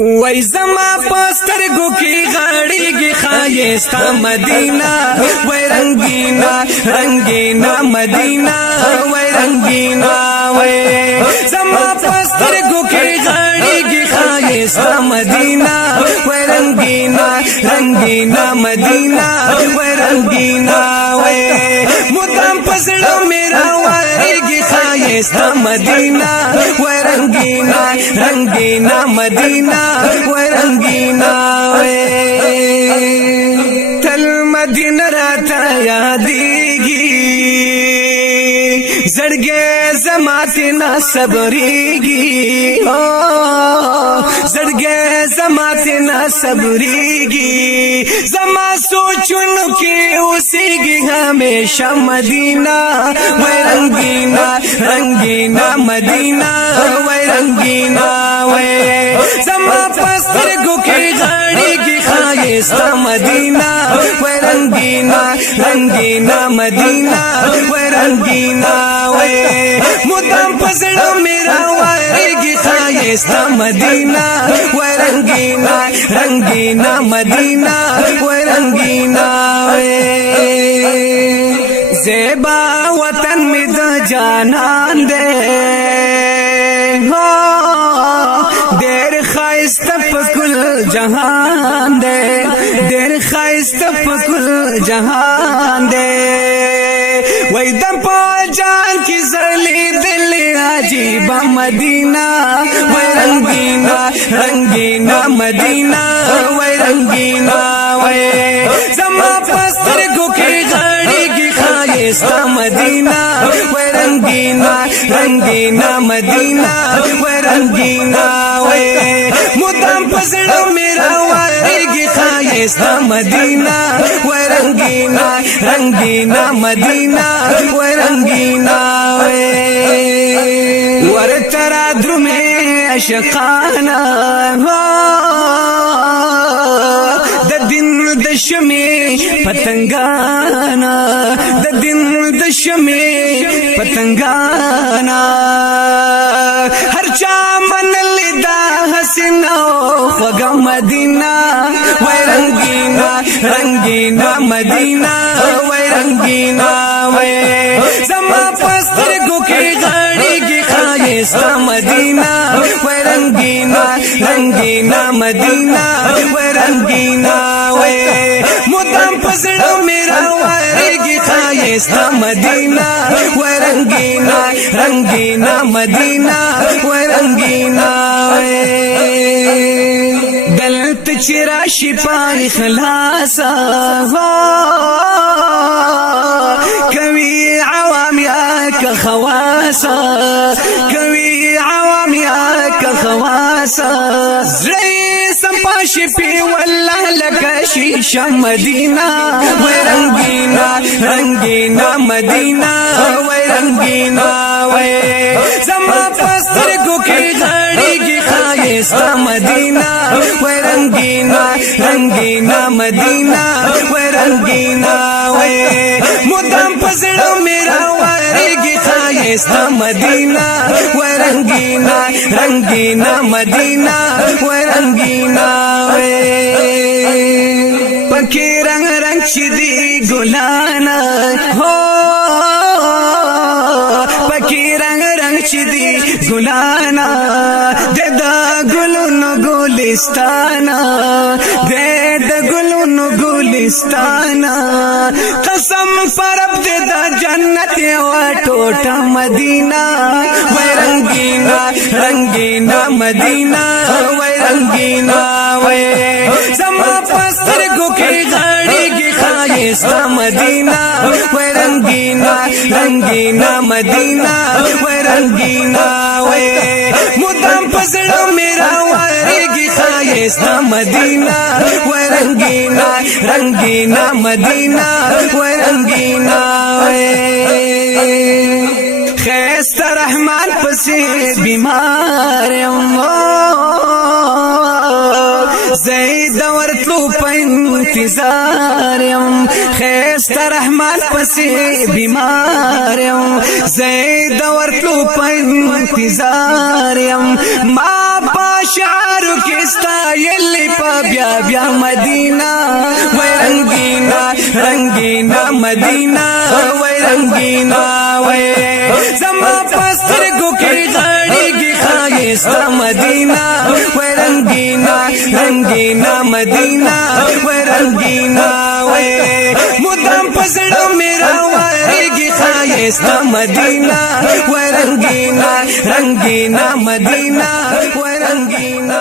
وای زما پسترګو کې غاړيږي خایستا مدینہ وای رنگینا رنگینا مدینہ وای رنگینا وای زما پسترګو کې غاړيږي خایستا مدینہ وای رنگینا رنگینا مدینہ وای رنگینا وای مدام پسړو میرا وایږي خایستا مدینہ وای رنگینا رنگینا مدینہ وای رنگینا تل مدینہ راتا یادېږي زړګې زماته نه صبرېږي زړګې زماته نه صبرېږي زما سوچونو کې اوسېږي همیشه مدینہ وای رنگینا رنگینا مدینہ وای رنگینا وای زما پسترګو کې غاړيږي خایستا مدینہ وای رنگینا رنگینا مدینہ وای رنگینا وای مدام پسړو میرا وایږي خایستا مدینہ وای رنگینا رنگینا مدینہ وای رنگینا وای زیبا وطن می د جانان دے دیر خایستا پکل جہان دے دیر خایستا پکل جہان دے وای دم پا جان کی زلی دل عجیب مدینہ وای رنگینا رنگینا مدینہ وای رنگینا وای زما پسترګو کې غاړيږي خایستا مدینہ وای رنگینا رنگینا مدینہ وای رنگینا وای مدام پسړو میرا وایږي خایستا مدینہ وای رنگینا رنگینا مدینہ وای رنگینا ور ترا درمه عشقانا د دین د شمه پتنګانا د دین د شمه پتنګانا هر چا من لیدا حسنا وګ مدینہ وای رنگینا رنگینا مدینہ وای رنگینا وای زما پسترګو کې غاړيږي خایستا مدینہ وای رنگینا رنگینا مدینہ وای رنگینا وای مدام پسړو میرا وایږي خایستا مدینہ وای رنگینا رنگینا مدینہ وای رنگینا دلت چرا شپای خلاصا کوي عوام یا که خواسا کوي عوام یا که خواسا زړی سمپاش پی والله لکه شیشه مدینہ وای رنگینا رنگینا مدینہ وای رنگینا وای زما پسترګو کې غاړيږي خایستا مدینہ وای رنگینا رنگینا مدینہ وای رنگینا وای مدام پسړو میرا وایږي خایستا مدینہ وای رنگینا رنگینا مدینہ وای رنگینا وای پکې رنگ رنگ چدي ګلانا هو پکې رنگ رنگ چدي ګلانا د ګلونو ګلستانا د ګلونو ګلستانا قسم پرب د جنت او ټوټه مدینہ وای رنگینا رنگینا مدینہ وای رنگینا وای زما پسترګو کې غاړيږي خایستا مدینہ وای رنگینا رنگینا مدینہ وای رنگینا وای مدام پسړو میرا وایږي خایستا مدینہ وای رنگینا رنگینا مدینہ وای رنگینا خیستا رحمان پسې بیمار زید ورتلو په انتظار خیستا رحمان پسې بیمار زید ورتلو په انتظار ما شعارو کستا یلی پا بیا بیا مدینہ وی رنگینا رنگینا مدینہ وی رنگینا وی زما پستر گو کی غاڑی گی خایستا مدینہ وی رنگینا رنگینا مدینہ وی رنگینا وی مدام پسڑا میرا واری گی خایستا مدینہ وی رنگینا رنگینا مدینہ وی رنگینا